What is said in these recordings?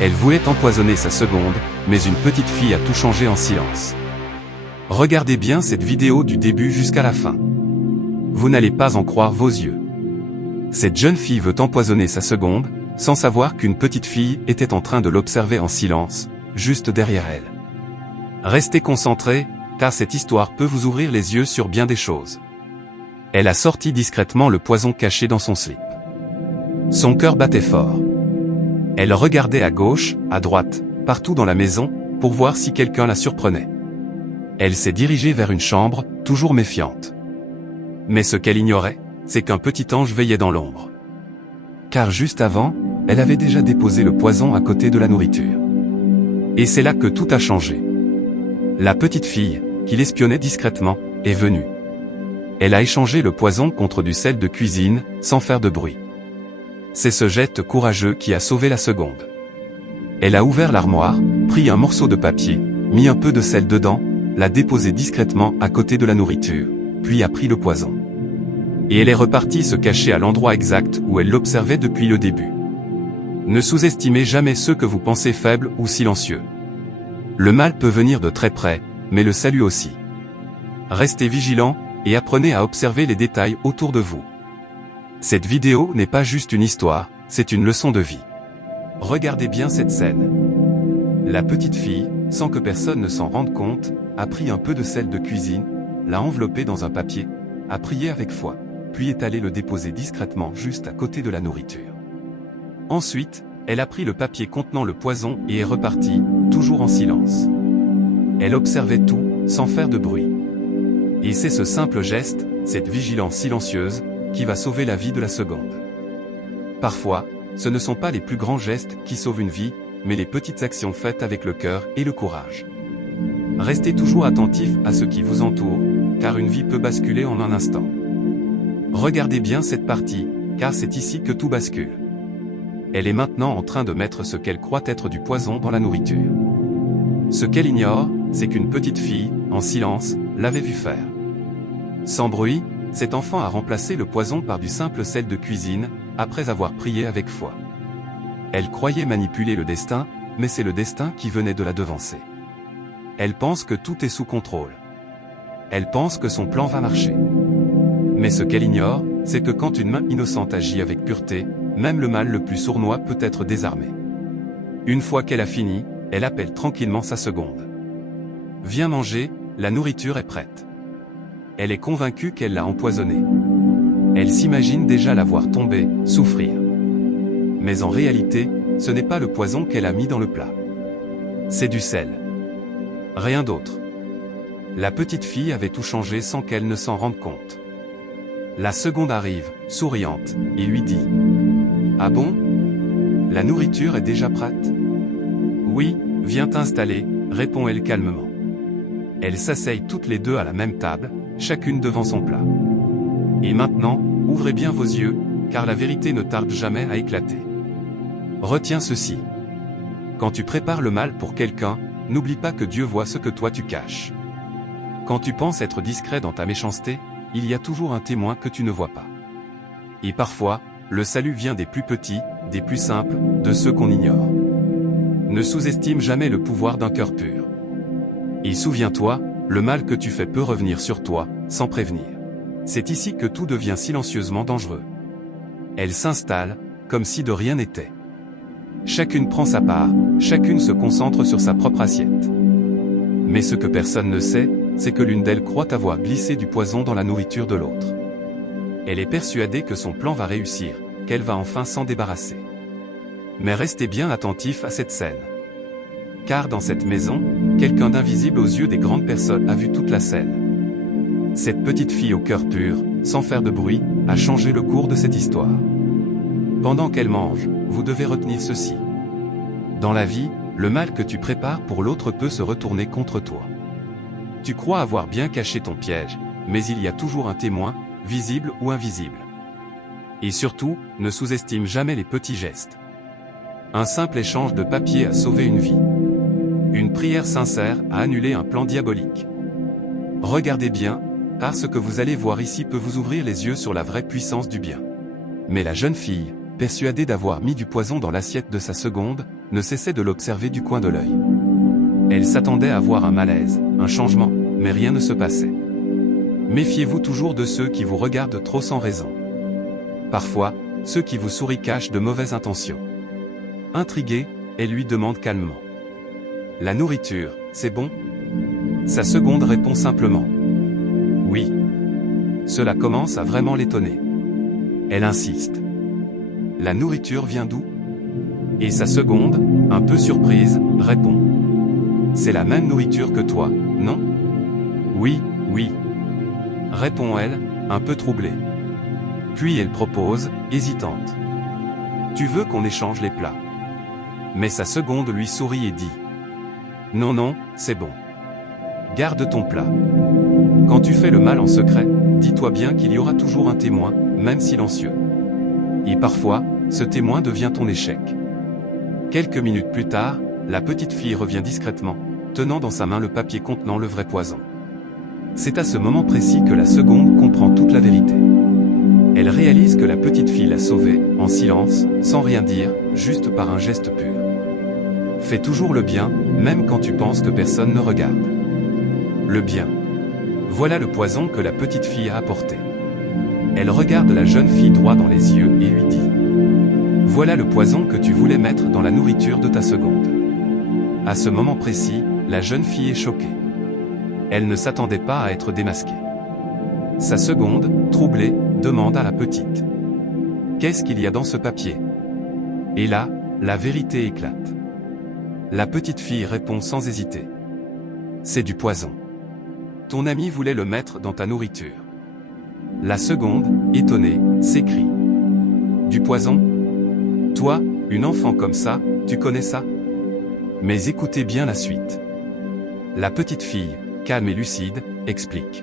Elle voulait empoisonner sa seconde, mais une petite fille a tout changé en silence. Regardez bien cette vidéo du début jusqu'à la fin. Vous n'allez pas en croire vos yeux. Cette jeune fille veut empoisonner sa seconde, sans savoir qu'une petite fille était en train de l'observer en silence, juste derrière elle. Restez concentrés, car cette histoire peut vous ouvrir les yeux sur bien des choses. Elle a sorti discrètement le poison caché dans son slip. Son cœur battait fort. Elle regardait à gauche, à droite, partout dans la maison, pour voir si quelqu'un la surprenait. Elle s'est dirigée vers une chambre, toujours méfiante. Mais ce qu'elle ignorait, c'est qu'un petit ange veillait dans l'ombre. Car juste avant, elle avait déjà déposé le poison à côté de la nourriture. Et c'est là que tout a changé. La petite fille, qui l'espionnait discrètement, est venue. Elle a échangé le poison contre du sel de cuisine, sans faire de bruit. C'est ce geste courageux qui a sauvé la seconde. Elle a ouvert l'armoire, pris un morceau de papier, mis un peu de sel dedans, l'a déposé discrètement à côté de la nourriture, puis a pris le poison. Et elle est repartie se cacher à l'endroit exact où elle l'observait depuis le début. Ne sous-estimez jamais ceux que vous pensez faibles ou silencieux. Le mal peut venir de très près, mais le salut aussi. Restez vigilants, et apprenez à observer les détails autour de vous. Cette vidéo n'est pas juste une histoire, c'est une leçon de vie. Regardez bien cette scène. La petite fille, sans que personne ne s'en rende compte, a pris un peu de sel de cuisine, l'a enveloppé dans un papier, a prié avec foi, puis est allée le déposer discrètement juste à côté de la nourriture. Ensuite, elle a pris le papier contenant le poison et est repartie, toujours en silence. Elle observait tout, sans faire de bruit. Et c'est ce simple geste, cette vigilance silencieuse, qui va sauver la vie de la seconde. Parfois, ce ne sont pas les plus grands gestes qui sauvent une vie, mais les petites actions faites avec le cœur et le courage. Restez toujours attentifs à ce qui vous entoure, car une vie peut basculer en un instant. Regardez bien cette partie, car c'est ici que tout bascule. Elle est maintenant en train de mettre ce qu'elle croit être du poison dans la nourriture. Ce qu'elle ignore, c'est qu'une petite fille, en silence, l'avait vu faire. Sans bruit, cet enfant a remplacé le poison par du simple sel de cuisine, après avoir prié avec foi. Elle croyait manipuler le destin, mais c'est le destin qui venait de la devancer. Elle pense que tout est sous contrôle. Elle pense que son plan va marcher. Mais ce qu'elle ignore, c'est que quand une main innocente agit avec pureté, même le mal le plus sournois peut être désarmé. Une fois qu'elle a fini, elle appelle tranquillement sa seconde. Viens manger, la nourriture est prête. Elle est convaincue qu'elle l'a empoisonné. Elle s'imagine déjà la voir tomber, souffrir. Mais en réalité, ce n'est pas le poison qu'elle a mis dans le plat. C'est du sel. Rien d'autre. La petite fille avait tout changé sans qu'elle ne s'en rende compte. La seconde arrive, souriante, et lui dit « Ah bon? La nourriture est déjà prête? »« Oui, viens t'installer, » répond-elle calmement. Elles s'asseyent toutes les deux à la même table, chacune devant son plat. Et maintenant, ouvrez bien vos yeux, car la vérité ne tarde jamais à éclater. Retiens ceci. Quand tu prépares le mal pour quelqu'un, n'oublie pas que Dieu voit ce que toi tu caches. Quand tu penses être discret dans ta méchanceté, il y a toujours un témoin que tu ne vois pas. Et parfois, le salut vient des plus petits, des plus simples, de ceux qu'on ignore. Ne sous-estime jamais le pouvoir d'un cœur pur. Et souviens-toi, le mal que tu fais peut revenir sur toi, sans prévenir. C'est ici que tout devient silencieusement dangereux. Elle s'installe, comme si de rien n'était. Chacune prend sa part, chacune se concentre sur sa propre assiette. Mais ce que personne ne sait, c'est que l'une d'elles croit avoir glissé du poison dans la nourriture de l'autre. Elle est persuadée que son plan va réussir, qu'elle va enfin s'en débarrasser. Mais restez bien attentifs à cette scène. Car dans cette maison, quelqu'un d'invisible aux yeux des grandes personnes a vu toute la scène. Cette petite fille au cœur pur, sans faire de bruit, a changé le cours de cette histoire. Pendant qu'elle mange, vous devez retenir ceci. Dans la vie, le mal que tu prépares pour l'autre peut se retourner contre toi. Tu crois avoir bien caché ton piège, mais il y a toujours un témoin, visible ou invisible. Et surtout, ne sous-estime jamais les petits gestes. Un simple échange de papier a sauvé une vie. Une prière sincère a annulé un plan diabolique. Regardez bien, car ce que vous allez voir ici peut vous ouvrir les yeux sur la vraie puissance du bien. Mais la jeune fille, persuadée d'avoir mis du poison dans l'assiette de sa seconde, ne cessait de l'observer du coin de l'œil. Elle s'attendait à voir un malaise, un changement, mais rien ne se passait. Méfiez-vous toujours de ceux qui vous regardent trop sans raison. Parfois, ceux qui vous sourient cachent de mauvaises intentions. Intriguée, elle lui demande calmement. La nourriture, c'est bon? Sa seconde répond simplement. Oui. Cela commence à vraiment l'étonner. Elle insiste. La nourriture vient d'où? Et sa seconde, un peu surprise, répond. C'est la même nourriture que toi, non? Oui, oui. Répond-elle, un peu troublée. Puis elle propose, hésitante. Tu veux qu'on échange les plats? Mais sa seconde lui sourit et dit. Non, non, c'est bon. Garde ton plat. Quand tu fais le mal en secret, dis-toi bien qu'il y aura toujours un témoin, même silencieux. Et parfois, ce témoin devient ton échec. Quelques minutes plus tard, la petite fille revient discrètement, tenant dans sa main le papier contenant le vrai poison. C'est à ce moment précis que la seconde comprend toute la vérité. Elle réalise que la petite fille l'a sauvée, en silence, sans rien dire, juste par un geste pur. Fais toujours le bien, même quand tu penses que personne ne regarde. Le bien. Voilà le poison que la petite fille a apporté. Elle regarde la jeune fille droit dans les yeux et lui dit. Voilà le poison que tu voulais mettre dans la nourriture de ta seconde. À ce moment précis, la jeune fille est choquée. Elle ne s'attendait pas à être démasquée. Sa seconde, troublée, demande à la petite. Qu'est-ce qu'il y a dans ce papier? Et là, la vérité éclate. La petite fille répond sans hésiter. C'est du poison. Ton ami voulait le mettre dans ta nourriture. La seconde, étonnée, s'écrie. Du poison? Toi, une enfant comme ça, tu connais ça? Mais écoutez bien la suite. La petite fille, calme et lucide, explique.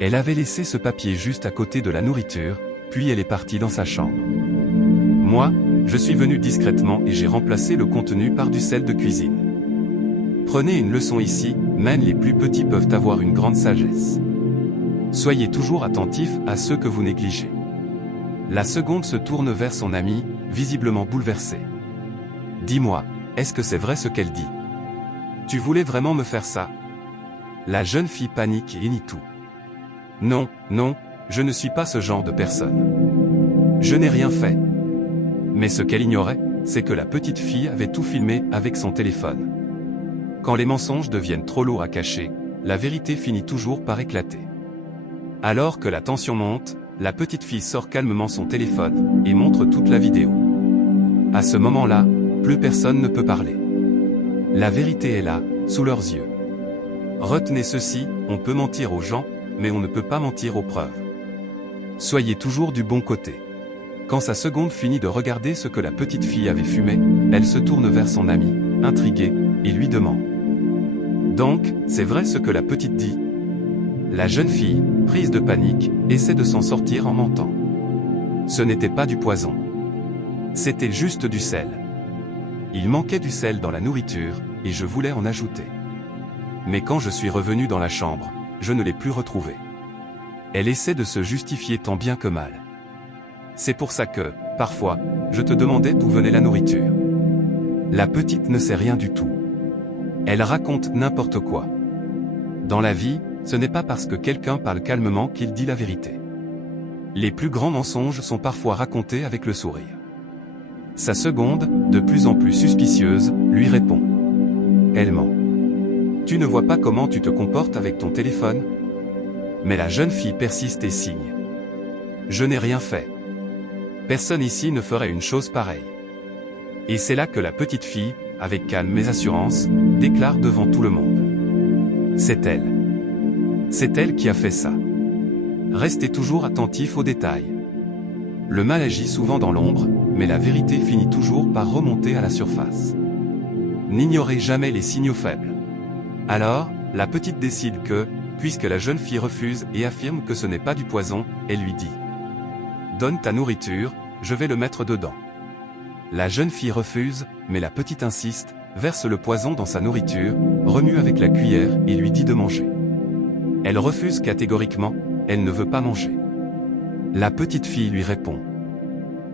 Elle avait laissé ce papier juste à côté de la nourriture, puis elle est partie dans sa chambre. Moi, je suis venu discrètement et j'ai remplacé le contenu par du sel de cuisine. Prenez une leçon ici, même les plus petits peuvent avoir une grande sagesse. Soyez toujours attentifs à ceux que vous négligez. La seconde se tourne vers son amie, visiblement bouleversée. Dis-moi, est-ce que c'est vrai ce qu'elle dit? Tu voulais vraiment me faire ça? La jeune fille panique et nie tout. Non, non, je ne suis pas ce genre de personne. Je n'ai rien fait. Mais ce qu'elle ignorait, c'est que la petite fille avait tout filmé avec son téléphone. Quand les mensonges deviennent trop lourds à cacher, la vérité finit toujours par éclater. Alors que la tension monte, la petite fille sort calmement son téléphone et montre toute la vidéo. À ce moment-là, plus personne ne peut parler. La vérité est là, sous leurs yeux. Retenez ceci, on peut mentir aux gens, mais on ne peut pas mentir aux preuves. Soyez toujours du bon côté. Quand sa seconde finit de regarder ce que la petite fille avait fumé, elle se tourne vers son amie, intriguée, et lui demande. Donc, c'est vrai ce que la petite dit? La jeune fille, prise de panique, essaie de s'en sortir en mentant. Ce n'était pas du poison. C'était juste du sel. Il manquait du sel dans la nourriture, et je voulais en ajouter. Mais quand je suis revenu dans la chambre, je ne l'ai plus retrouvé. Elle essaie de se justifier tant bien que mal. C'est pour ça que, parfois, je te demandais d'où venait la nourriture. La petite ne sait rien du tout. Elle raconte n'importe quoi. Dans la vie, ce n'est pas parce que quelqu'un parle calmement qu'il dit la vérité. Les plus grands mensonges sont parfois racontés avec le sourire. Sa seconde, de plus en plus suspicieuse, lui répond. Elle ment. Tu ne vois pas comment tu te comportes avec ton téléphone? Mais la jeune fille persiste et signe. Je n'ai rien fait. Personne ici ne ferait une chose pareille. Et c'est là que la petite fille, avec calme mais assurance, déclare devant tout le monde. C'est elle. C'est elle qui a fait ça. Restez toujours attentifs aux détails. Le mal agit souvent dans l'ombre, mais la vérité finit toujours par remonter à la surface. N'ignorez jamais les signaux faibles. Alors, la petite décide que, puisque la jeune fille refuse et affirme que ce n'est pas du poison, elle lui dit. Donne ta nourriture, je vais le mettre dedans. La jeune fille refuse, mais la petite insiste, verse le poison dans sa nourriture, remue avec la cuillère et lui dit de manger. Elle refuse catégoriquement, elle ne veut pas manger. La petite fille lui répond.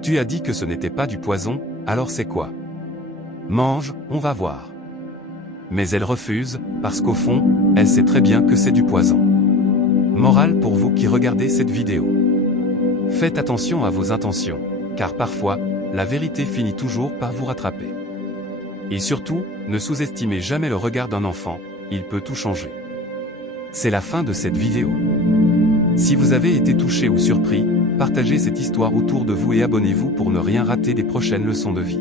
Tu as dit que ce n'était pas du poison, alors c'est quoi? Mange, on va voir. Mais elle refuse, parce qu'au fond, elle sait très bien que c'est du poison. Morale pour vous qui regardez cette vidéo. Faites attention à vos intentions, car parfois, la vérité finit toujours par vous rattraper. Et surtout, ne sous-estimez jamais le regard d'un enfant, il peut tout changer. C'est la fin de cette vidéo. Si vous avez été touché ou surpris, partagez cette histoire autour de vous et abonnez-vous pour ne rien rater des prochaines leçons de vie.